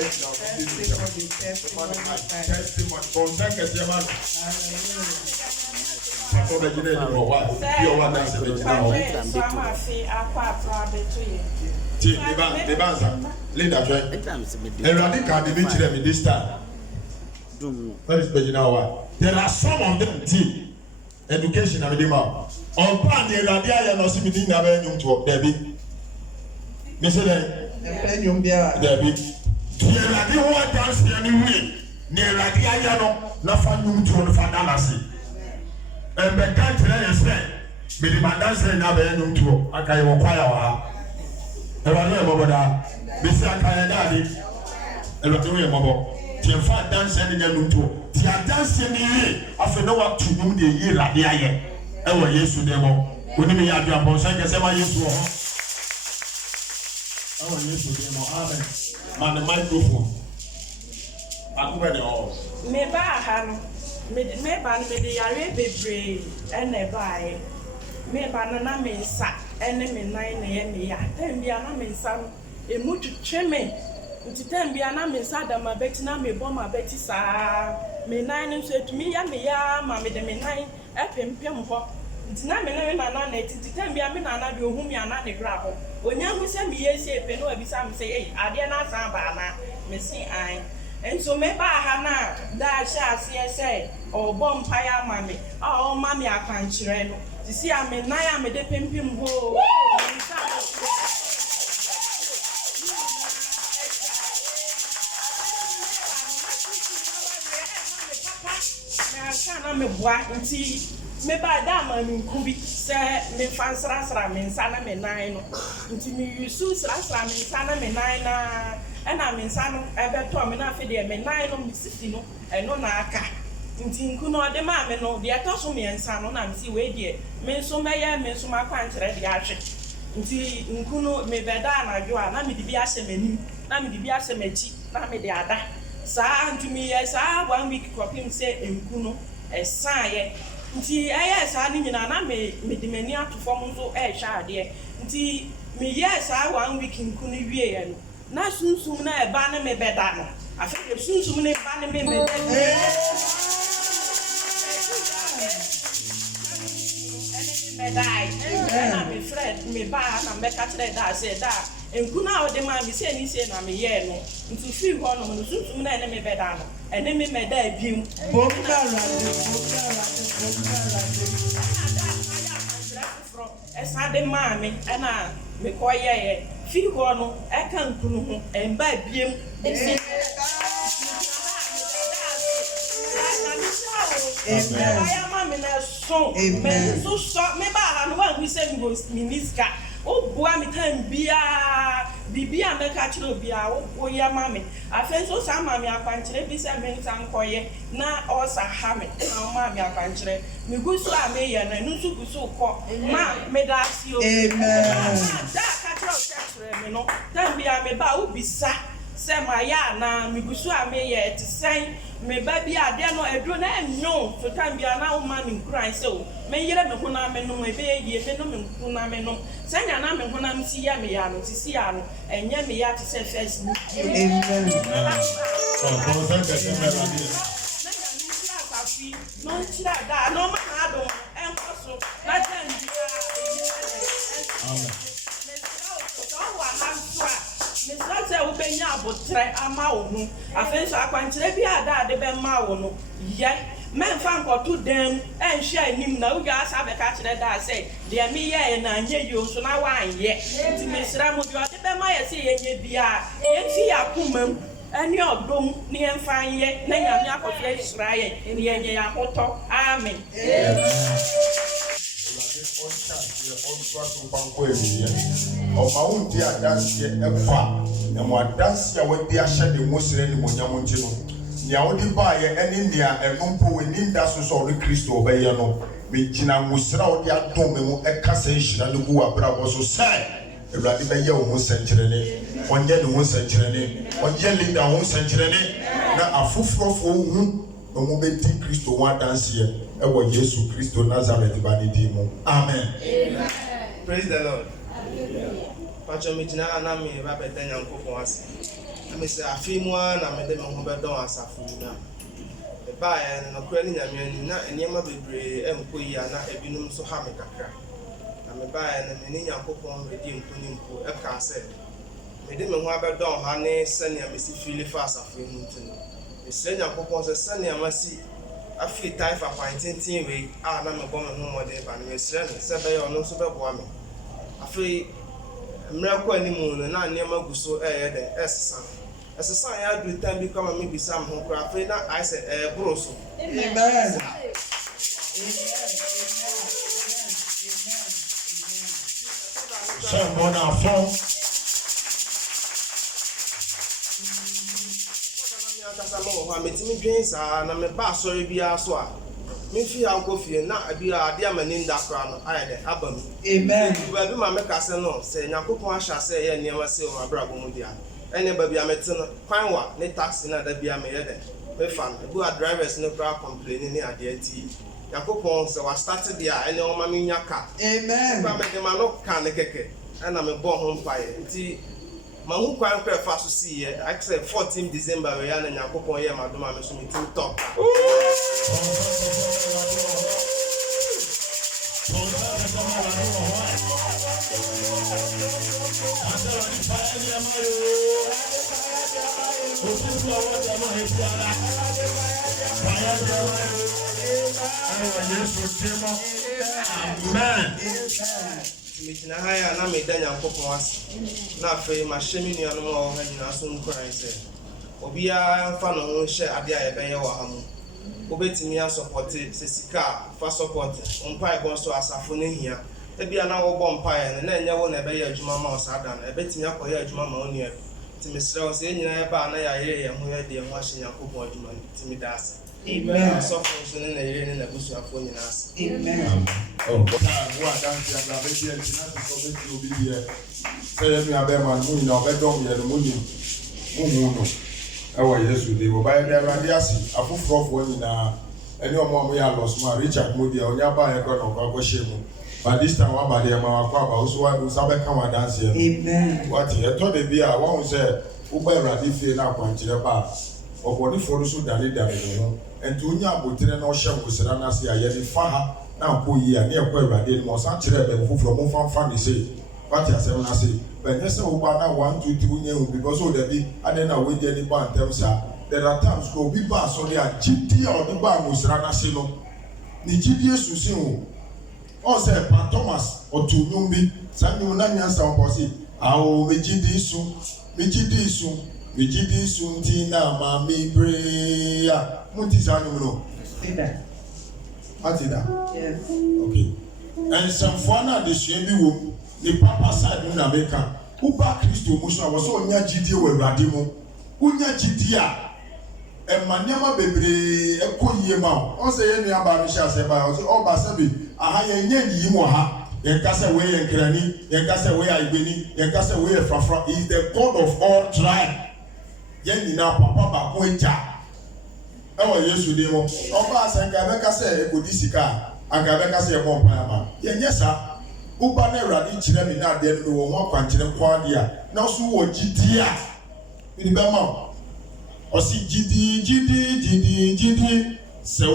Testimony. There are some of them team education and demand. On plan the radia no see me din na be nyum to Debbie. Me say dem nyum bia Debbie. The radia wo dance ya ni wi. Ne radia ya no na fa nyum to no fa dalase. And be kan tell you say me the dance na be nyum to akai wo kwaya wa. E wa no e boboda. Me say akai daddy. E wa to we mobo. Tienfa dance ni nyum to. Ti dance ni wi afa no wa tu nyum de yi radia ye. Ewo Yesu demo oni me ya dua bon say kese ma Yesu ho ewo Yesu demo amen man the microphone akube de ho me ba ha no me ba no me de yare bebre ene bae me ba na me nsa ene me nan na ye me ya tambia na me nsa no emu twetwe me nti tambia na me nsa da ma beti na me bom abeti saa me nan no so etumi ya me ya ma me de me nan epempem ho ntina me na na titi tambia me na de ohumi ana de gra ho onyangu se me yesi epe no abisa me say ade na san ba na me si an enso me ba ha na da sha ase say o bom paya ma me o ma me akwankyere no tisi a me nan a me de pempem ho na me boa nti me ba da ma me nkubi se me fansra me nsa na me nan no nti me yusu sra me nsa na me nan na na me nsa no ebeto me na afede me nan no me sisi no eno na aka nti nku no de ma me no de etoso me nsa no na me si we de me nso meye me nso makwankyere de ahwe nti nku no me beda na dwo a na me de bi ahye m'anim na me de bi ahye m'achi na me de ada saa ntumi ye saa 1 week kopim se enku no esaye nti eye saa ni nyina na me de mani atofo nso ehwa ade nti me ye saa 1 week nku no wie ye no na sunsum na eba na me beda no afa sunsum na eba na me beda na me friend me ba na me ka tire da say da enku na ode ma me say ni say na me ye no nti fi ho no no sunsum na ene me beda no ene me meda abiem bokara esa de ma me na me ko ye fi ho no e kan kunu ho emba abiem Amen. I am a man so. Amen. So stop me ba no one we say me miniska. O boa me tan bia me ka kire bia o ya mame. Afen so sa mame akwankyere bi se me ntan koye na o sa ha me na mame akwankyere. Me gusu a me ye na nu su gusu ko. Ma me da si o. Amen. Da ka kire o kire me no. Tan bia me ba ubisa. Se ma ya na me gusu a me ye ti sen me ba bi ade no edro na enyo so tan bia na o ma me nkran se o me yere me hona me no me be ye me no me nkuna me no senya na me hona me si ya me ya no ti si ya no enye me ya ti se first ni amen oh ko san ka se me ba dia no tira da no ma na do enko so na tan bia amen me so wa na so Mr. Say ubenya abotre ama wo hu afenso akwankyere bi ada ade be ma wo no ye menfa nkoto dem enhwe anim na uga asa be ka kire da say de me ye na anye yi so na wa anye nti mesra mo bi ade be ma ye say yenye bia ye fi akomam ani odom ne enfa ye na nyame akofia Israel ne yenye ya hoto amen Omaun dia dance efa na mo dance ya we dia hye de mosire ni monyam nti no nia odi ba ye eni nia enumpo we ni nda so so re Kristo obeye no me gina mosira odi adom me mu eka se hira ne gu abra bo so sai ewrade be ye wo ho senkyerene onye ne ho senkyerene onye leader ho senkyerene na afufrofo hu no mo be di Kristo wa dance ye ewo Yesu Kristo Nazareth ba ni di mu amen. Amen. Praise the Lord. Pacho me jina na me ba beta nyankofo ase. me say afi mu na me de me ho be don asafo na e ba ya no kura ni nyame ani na enema bebre enkoyi ana ebinum so ha me kakra na me ba ya na me ni Yakobon redi nkonimpo e ka se me de me ho abedon ha ne sane me si feel fa asafo nu ntino me se Yakobon se sane amasi afi taifa kwantintin we na me bo me ho mo de ba ne me sire me se be yo no so be boa me afi mmereko animu no na nneema guso ye de esesa ya do time bi kama me bisa me ho kra afi na I said bro so Amen. Someone our phone. Metimi dwen sa na me ba sorry bia so a me fi ankofie na abia ade amani nda kra no ayede abam Amen. ba bi ma me kase no se Yakobon ahya se ye niam se o abrabo mu dia ene ba bia mete no kwan wa ne taxi na da bia me yede me fan bu a drivers no kra complain ni ade ati Yakobon se wa start dia ene o ma me nyaka Amen. ba me de ma no kan ne keke ana me bo ho mpae nti Mahu kwan kra fa so see here. I said 14 December we ya na Yakobon ye madoma me so me tin top. Amen. Metina haya na me da Yakobon ase na afi ma hyemi nuanu mo ho nyina so nkran se obi a fa no ho hye ade a ye be ye wo ha mu obetimi a support se sika fa support mpai bon so asafo ne hia e bia na wo bo mpai na enye wo na be ye adwuma ma osada na ebetimi akoye adwuma ma oni e timisre o se nyina e ba na ya ye ye ho ye de ho ahye Yakobon adwuma timi da ase. Amen. So for na ye na busu afo nyina ase. Amen. Oh, what dance and the baby and to be here. Say me a bear man, moon, or bedroom, and the moon. Oh, yes, we will buy their radiasi. A full froth one in any more we are lost. My Richard Moody or Yaba, a gun of Agoshimo. But this time, one by the Mawaka, also I will sabe come and dance here. Amen. What he told the beer, one said, Uber Radifi now point to the bar. Or body for so dallied and to Yabutin or Sham was Ranasi, I had Faha. Now, poor year near Queradin was actually who from funny say, what I say, but yes, Obana 1 to 2 years because of the big, I don't know with any band terms are. There are times go be bars on the GT or the bar was Ranasino. The GT Susino. Also, Pat Thomas or to Numbi, Samuel Nanya San Posse. I'll be GD soon, Mijidi Suntina, Mammy Brea, Muntisano. Atida. Yes. Okay. And some fana the same room, the papa side in America. Uba Christo Musa was so near GD with Radimo. Unya GDA. And Manyama Bebre, a Koyama. Also, any Abarisha Seba, or Basabi, a higher Yimoha, Yankasa way and Granny, Yankasa way I Beni, Yankasa way Frafra is the God of all tribe. Yen now Papa Bakuja. Oh, yes, you do. Oba Sankabeka said, Budisika, and Gabeka said, Mompama. Yes, sir. Uba never did Chinem in that day, no one quantum quadia. Now, so what GDA in the Bama. Or see GD. So,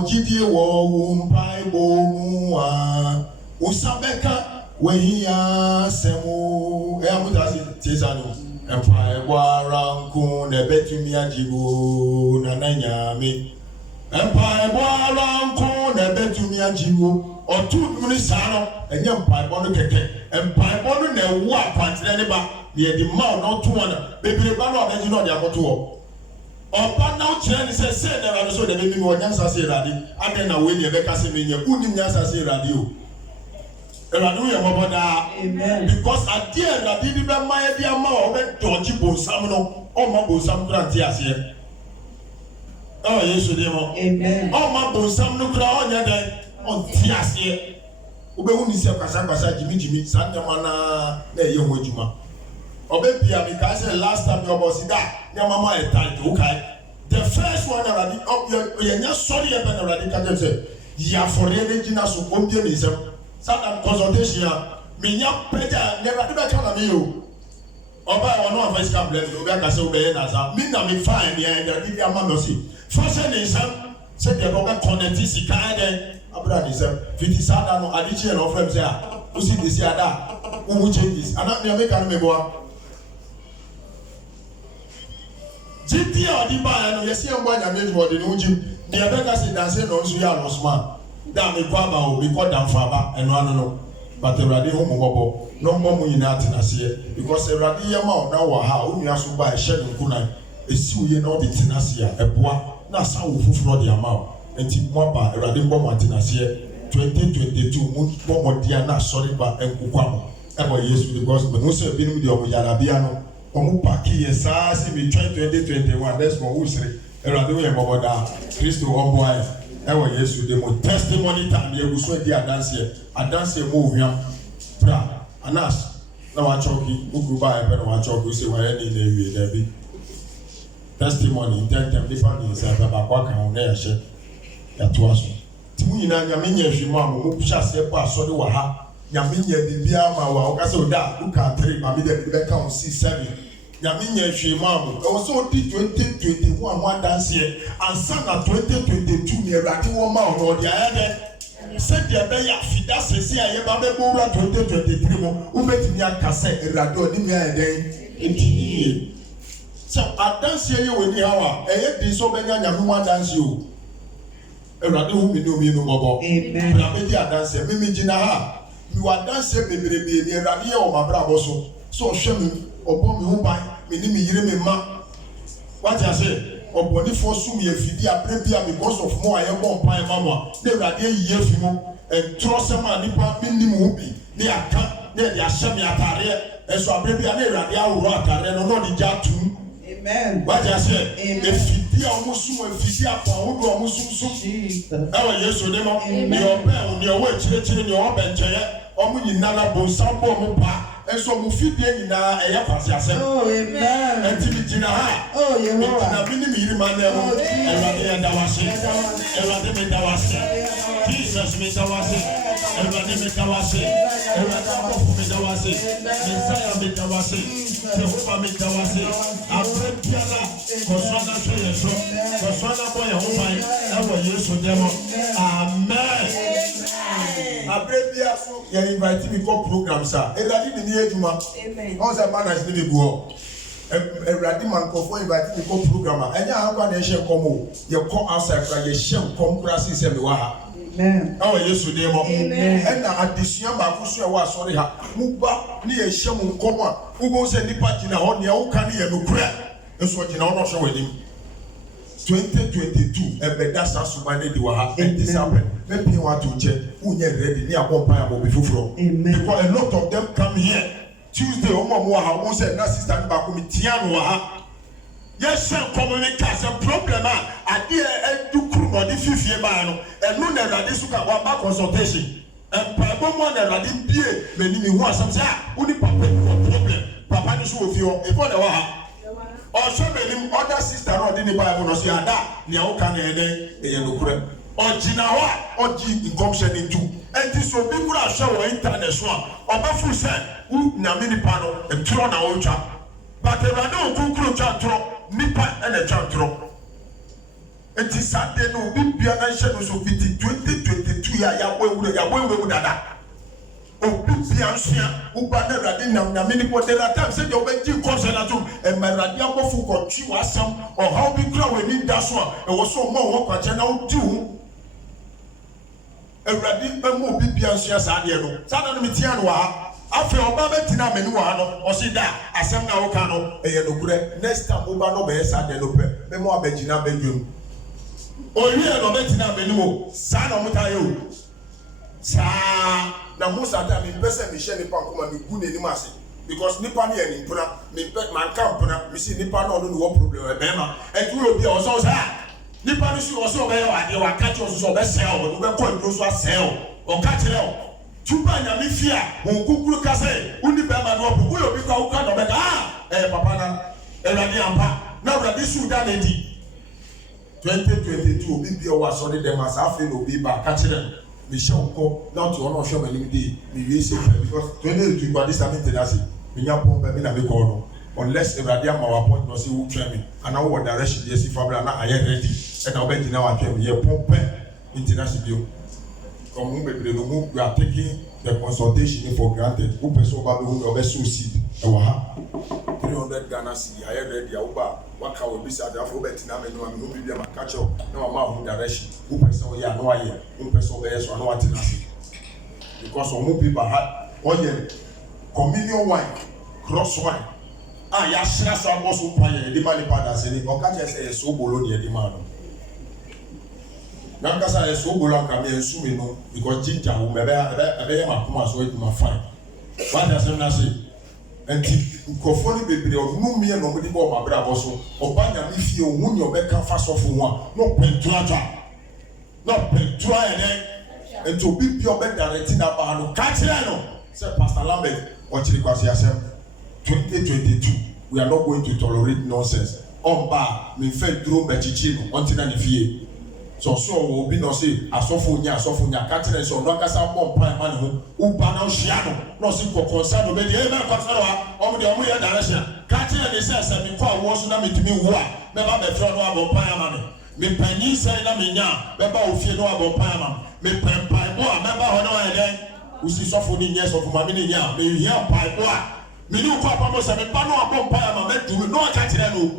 GD war, Pai Boa. Usabeka, where he has Samu, Elmutazi, Tizano. Empire Waranku, Nebetumi Ajibu, Nananyami. Empire Waranku, Nebetumi Ajibu, or 2 minutes, and young Pibono Keke, and Pibono ne what part anybody near the mouth, not 200. Baby, the banner, as you know, they are to walk. Or Panau Chen said, there are so the baby more Yansa say radio. I don't know when you're back as a minion, who didn't Yansa say radio. Amen. Because at the end, I didn't even mind the amount of dodgy Bosamno or Mabosam Grantias here. Oh, yes, you do. Amen. Oh, Mabosam Crown, on Tias here. Ube is a Casabasa, Jimmy, Santa Mana, the young Wajuma. Obey, because last time your boss is that, your mamma is tight, okay. The first one already up you're just sorry about the radical say, yeah, for religion as a communism. Some consultation, me young Peter never do that on you. Oba ono afes ka bless obi aka se obe na sa me na me fine me and the give am no see fashion is say the go connect sika den abra ni say fiti sada no adichi no frame say ah o see this ada who changes ana me make am me boa GT or di ba no yesi en boa nya me for the no jim the abeka say dance no so ya no smart da me kwa ba o me ko dan fa ba eno ano no but Erade ho mo no mo nyina atenase because Erade ye ma na wa ha onua so ba ehye nkunan esi uye na odi tenase a eboa na sa wo fufuro de ama enti mo ba Erade mbo mo atenase 2022 mo mo dia na sorry ba enkukwa mo ebo Yesu because me no say binu de omo yara bia no omo paki ye sa si me 2021 that's mo usre Erade we mo da Kristo ombo ai ewo Yesu de mo testimony time ye guso di adanse mo hwam bra anas na wa choki ugu ba e na wa choki se wa ni na ewie da bi testimony intentem di fa ni se ba kwa kan na ya hye ya to aso ti mu nyina nya me nya hwemu am mo pusha se pa so de wa ha nya me nya bibia ma wa o ka se o da u ka 3 ma me de be ka on 6 7 nya me nya hwemu am o so di 2021 wa danse ansa na 2022 ni Erade wo ma o no dia ya de said the bear fida sesi aye ba be bura 2023 mo umetimi akase Erade oni mi ayen enti so adanse ye we ni hawa eye di so be nya nya mu adanse o Erade hu mi no bobo amen na be di adanse mi gina ha mi wa adanse bebrebe ni Erade ye o mabra boso so hwe mi obo mi hu ban mi ni mi yire mi ma what you say oboni for sum ye fidi abrebia because of more aye bon pan mama na Erade ye fimu entrose ma nipa minnim hu bi ne aka na de ahye me atare eso abrebia na Erade awuro atare no di jatum amen what you say e fidi omusum e fidi apa hodo omusum ewa Yesu de mo ni obe ni owo chire ni obe ncheye omu nyina na bo sambo mu pa enso mu fidie nyina eye kwase ase oh amen enti bi jina ha oh Yehowa na bini mi yiri ma na mo Erade ya dawase Erade me dawase Jesus me dawase Erade me dawase Erade akofu me dawase Messiah me dawase Jehovah me dawase abrebiala kosana so yeso kosana boy ho bai ewo Yesu demo amen abrebia so ye invite me go program sir Erade ni ejuma amen on say manners ni me go Erade man ko for invite me go program anya akwa na ehye komo ye ko outside kra ye hye kom kra si se me wa ha amen awo Yesu de mo amen na adesua ba ko so e wa sori ha mu ba ni ye hye mu komo a ugo se nipa gina ho ne wo kan ye no kra eso gina ho no hwe wedim 2022 ebeda sasuba ne di wa ha this happen me pin wa to che unye ready ni akompa ya mo be fufuro because a lot of them come here Tuesday omo mo ha mo say na sister ni ba ko mi tia no ha yes communicate problem a ade edu kru no di fifie ba no enu na Erade suka wa ba consultation empabo mo na Erade bie meni mi hu asam say uni papa problem papa ni so ofi o e for the wa ha also many other sister no dey Bible no say ada ne o kan ene eye no kure ogina ho ogi inkomshe ni tu enti so bi kura hwe wo internet so a obafu se u na mini pa no entro na o twa but Erade o kunkuru twa tro nipa ene twa tro enti sade no bi bia na hye no so fiti 2022 ya boewu dada obi bia nsia uba na Erade na mini po de la time say de obeji konse na tum e ma Erade abofu ko twi wasam o how bi kura we ni da so a e wo so mo wo kwache na odi hu Erade emo obi bia nsia sa de no sada no metia no wa afi oba betina meni wa no o si da asem na wo ka no e ye no kure next time oba no be sa de no pe me mo abegina bedwum o ri e no betina meni mo sa no muta yo sa na Musa da me pese me hye nipa koma me gu neni mase because nipa ne ani mpuna me man ka mpuna me si nipa no no problem e be ma e tu obi o so sa nipa no si o so be wa de wa ka ti o so be se o do be ko ndro so ase o ka ti le o tuba nya me fia won kukuru ka se uni be ma no bu obi ka o ka no be ka papa na Erade ampa na Erade su da na di 2022 obi bi o wa so de dem asa afi no bi ba ka ti le me show ko not to honor show me limit me we say because 2022 kwa this time tenasi me nya pon be me na me ko no unless everybody am our point no say who train me and now what direction dey see fabra na aye ready and now be na wa train ye pompe international bio come bebre no mu we are taking the consultation for granted who person ba be who be so seed e wa ha 300 Ghana cedi aye ready a uba waka we be say afo bet na me no am no be am catch up na ma who direction who person we ya no aye who person be so no atinasi because some people had oye communion wine cross wine ya shira so aboso pa ye de mali pada se ni o ka che se so bolo ni e di ma no na ka sa e so bolo ka me ensu mi no because ginger wo me be ma kuma so e ma fine what does na say enti nkofo ni bebre o nu mi e no mo di bo ma bra bo so o ba nya mi fie o hu ni o be ka fa so fo ho a no pentua e den enti obi bi o be direct na ba no ka kire no say Pastor Lambert o chiri kwase asem 2022 we are not going to tolerate nonsense omba me fe duro mechichi no until na fie so obi no say asofo nya ka kire so no kasa bomb pan man ho uba na hia no say for concern no be dey me concern wa de omo ya direction ka kire ne say me kwa wo so na metumi wo a me ba be fro no abon pan ama me panyi say na me nya be ba ofie no abon pan ama me pan bo a me ba ho no ya den usi sofo ni nya sofo ma me ni nya me hia pan bo a me ni kwa pa mo say me pa no abon pan ama me duru no ka kire no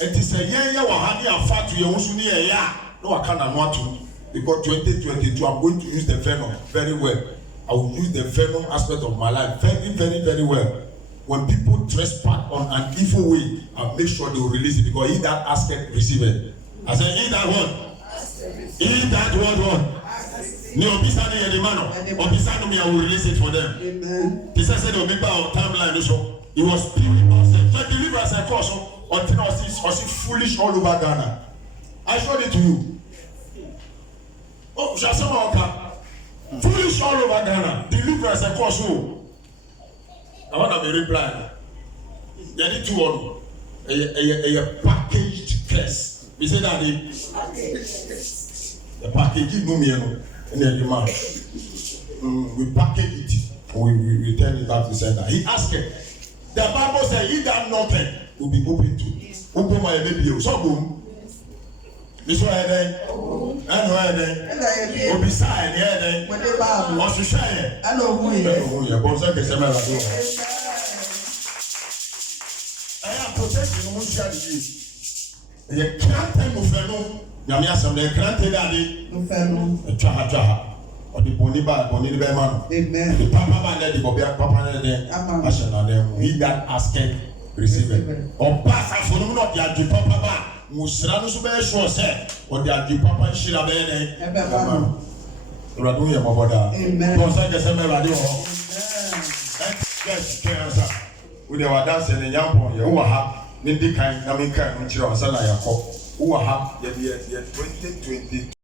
enti say ye wa ha ni afa to ye wo so ni ye ya no I can't know because 2022 I'm going to use the venom very well. I will use the venom aspect of my life very, very, very well. When people trespass on an evil way, I'll make sure they will release it because he that aspect receive it. I said, he that one. He that one. No, Obisani and the man, Obisani me, I will release it for them. Amen. He said, "Oh, people on timeline so he was purely awesome. So deliver as a cause until I see foolish all over Ghana. I showed it to you. Oh, Jasama Oka. Foolish all over Ghana. Deliverance and cause who? I want to be reply. You need to one. A packaged curse. We say that the package no me and the demand. We package it. We return it back to sender. He asked it. The Bible says, "He that knocketh will be open to." Open my baby. So boom. This one then, and where then, or beside the other, When they bow, or to share. I know who he is. I am protecting who shall be. The can't move fellow, Yamias and the granted daddy, No fellow. a chaha, or the Boniba, man. Amen. The Papa man, the Bobia Papa, I shall not them. He that asketh, receive it. Or pass for not the Papa. Musra no so be sure say o de adi papa hira be den Ebe ba no. Radu ye moboda. Amen. Don say say me radu ho. Yes, cancer. We dey dance in Yampon ye wo ha ni di kan na me kan no kire o say na yakọ. Wo ha ye 2020